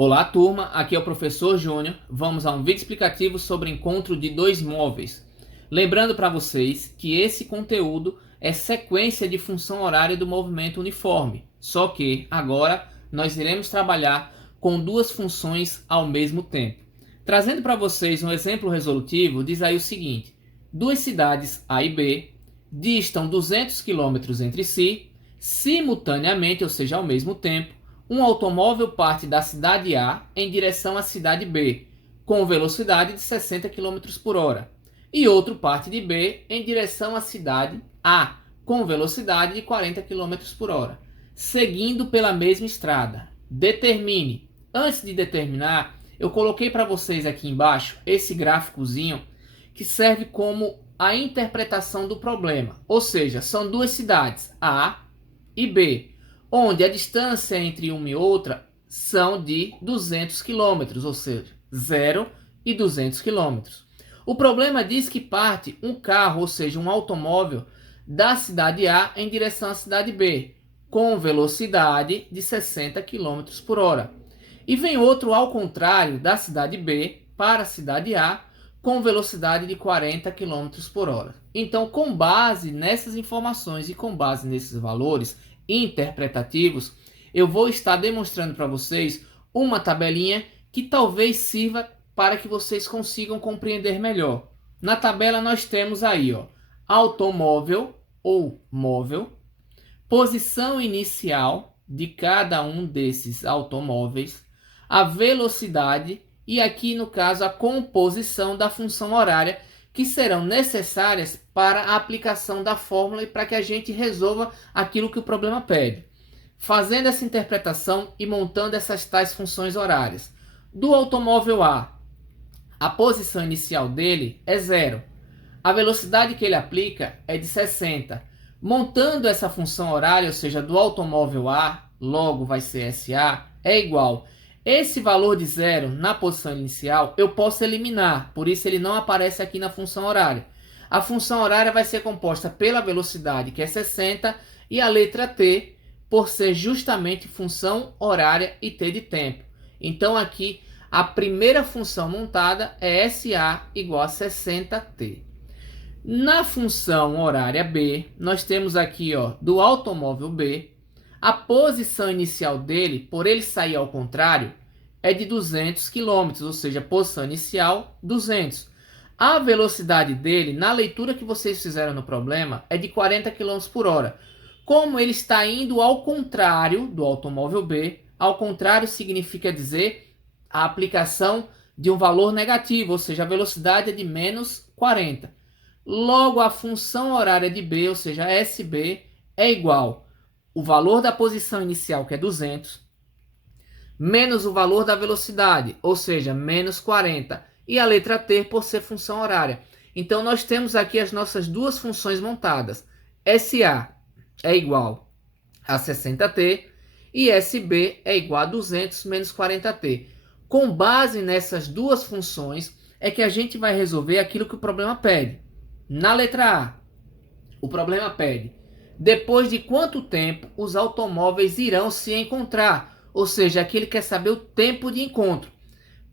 Olá turma, aqui é o professor Júnior. Vamos a um vídeo explicativo sobre encontro de dois móveis. Lembrando para vocês que esse conteúdo é sequência de função horária do movimento uniforme, só que agora nós iremos trabalhar com duas funções ao mesmo tempo. Trazendo para vocês um exemplo resolutivo, diz aí o seguinte: duas cidades A e B distam 200 km entre si, simultaneamente, ou seja, ao mesmo tempo. Um automóvel parte da cidade A em direção à cidade B, com velocidade de 60 km por hora, e outro parte de B em direção à cidade A, com velocidade de 40 km por hora, seguindo pela mesma estrada. Determine. Antes de determinar, eu coloquei para vocês aqui embaixo esse gráficozinho que serve como a interpretação do problema. Ou seja, são duas cidades, A e B, onde a distância entre uma e outra são de 200 km, ou seja, 0 e 200 km. O problema diz que parte um carro, ou seja, um automóvel, da cidade A em direção à cidade B, com velocidade de 60 km por hora. E vem outro ao contrário, da cidade B para a cidade A, com velocidade de 40 km por hora. Então, com base nessas informações e com base nesses valores interpretativos, eu vou estar demonstrando para vocês uma tabelinha que talvez sirva para que vocês consigam compreender melhor. Na tabela nós temos aí, automóvel ou móvel, posição inicial de cada um desses automóveis, a velocidade e aqui no caso a composição da função horária que serão necessárias para a aplicação da fórmula e para que a gente resolva aquilo que o problema pede. Fazendo essa interpretação e montando essas tais funções horárias. Do automóvel a posição inicial dele é 0. A velocidade que ele aplica é de 60. Montando essa função horária, ou seja, do automóvel A, logo vai ser SA, é igual. Esse valor de 0 na posição inicial eu posso eliminar, por isso ele não aparece aqui na função horária. A função horária vai ser composta pela velocidade, que é 60, e a letra T, por ser justamente função horária e T de tempo. Então aqui a primeira função montada é SA igual a 60T. Na função horária B, nós temos aqui do automóvel B, a posição inicial dele, por ele sair ao contrário, é de 200 km, ou seja, posição inicial 200. A velocidade dele, na leitura que vocês fizeram no problema, é de 40 km por hora. Como ele está indo ao contrário do automóvel B, ao contrário significa dizer a aplicação de um valor negativo, ou seja, a velocidade é de menos 40. Logo, a função horária de B, ou seja, SB, é igual o valor da posição inicial, que é 200, menos o valor da velocidade, ou seja, menos 40, e a letra T por ser função horária. Então, nós temos aqui as nossas duas funções montadas. SA é igual a 60T e SB é igual a 200 menos 40T. Com base nessas duas funções, é que a gente vai resolver aquilo que o problema pede. Na letra A, o problema pede: depois de quanto tempo os automóveis irão se encontrar? Ou seja, aqui ele quer saber o tempo de encontro.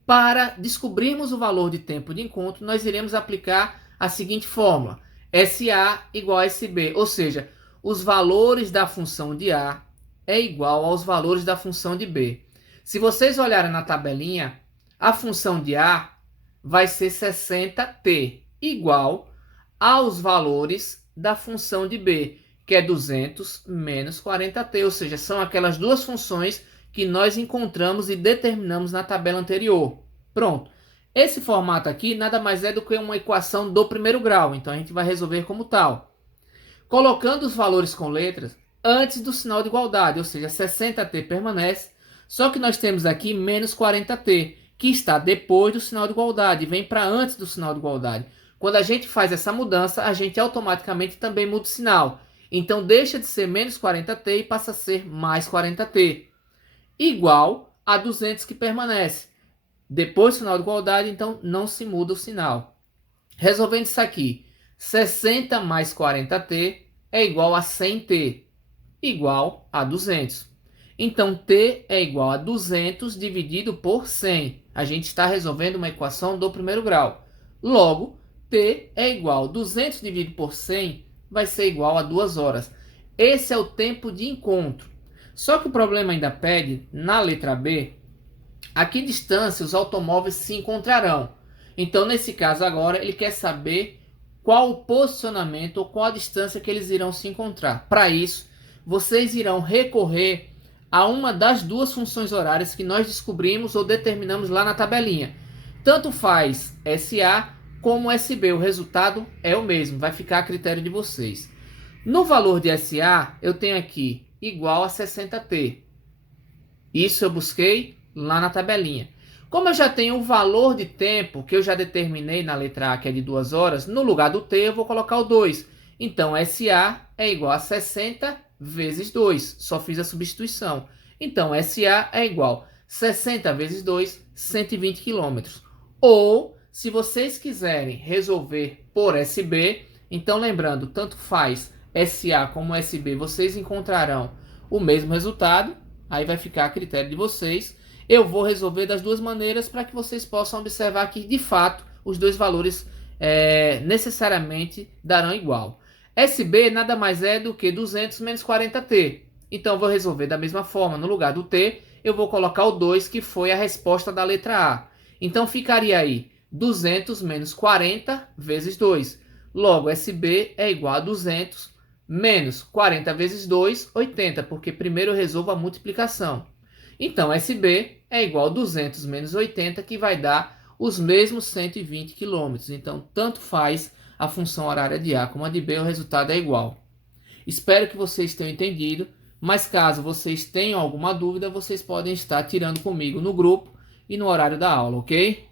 Para descobrirmos o valor de tempo de encontro, nós iremos aplicar a seguinte fórmula: SA igual a SB, ou seja, os valores da função de A é igual aos valores da função de B. Se vocês olharem na tabelinha, a função de A vai ser 60T, igual aos valores da função de B, que é 200 menos 40T, ou seja, são aquelas duas funções que nós encontramos e determinamos na tabela anterior. Pronto. Esse formato aqui nada mais é do que uma equação do primeiro grau, então a gente vai resolver como tal. Colocando os valores com letras antes do sinal de igualdade, ou seja, 60T permanece, só que nós temos aqui menos 40T, que está depois do sinal de igualdade, vem para antes do sinal de igualdade. Quando a gente faz essa mudança, a gente automaticamente também muda o sinal. Então deixa de ser menos 40T e passa a ser mais 40T. Igual a 200 que permanece. Depois do sinal de igualdade, então não se muda o sinal. Resolvendo isso aqui, 60 mais 40T é igual a 100T, igual a 200. Então, T é igual a 200 dividido por 100. A gente está resolvendo uma equação do primeiro grau. Logo, T é igual a 200 dividido por 100 vai ser igual a 2 horas. Esse é o tempo de encontro. Só que o problema ainda pede, na letra B, a que distância os automóveis se encontrarão. Então, nesse caso agora, ele quer saber qual o posicionamento ou qual a distância que eles irão se encontrar. Para isso, vocês irão recorrer a uma das duas funções horárias que nós descobrimos ou determinamos lá na tabelinha. Tanto faz SA como SB, o resultado é o mesmo, vai ficar a critério de vocês. No valor de SA, eu tenho aqui igual a 60T. Isso eu busquei lá na tabelinha. Como eu já tenho o valor de tempo que eu já determinei na letra A, que é de 2 horas, no lugar do T eu vou colocar o 2. Então, SA é igual a 60 vezes 2. Só fiz a substituição. Então, SA é igual a 60 vezes 2, 120 km. Ou, se vocês quiserem resolver por SB, então lembrando, tanto faz SA como SB, vocês encontrarão o mesmo resultado. Aí vai ficar a critério de vocês. Eu vou resolver das duas maneiras para que vocês possam observar que, de fato, os dois valores necessariamente darão igual. SB nada mais é do que 200 menos 40T. Então, eu vou resolver da mesma forma. No lugar do T, eu vou colocar o 2, que foi a resposta da letra A. Então, ficaria aí 200 menos 40 vezes 2. Logo, SB é igual a 200 menos 40 vezes 2, 80, porque primeiro eu resolvo a multiplicação. Então, SB é igual a 200 menos 80, que vai dar os mesmos 120 km. Então, tanto faz a função horária de A como a de B, o resultado é igual. Espero que vocês tenham entendido, mas caso vocês tenham alguma dúvida, vocês podem estar tirando comigo no grupo e no horário da aula, ok?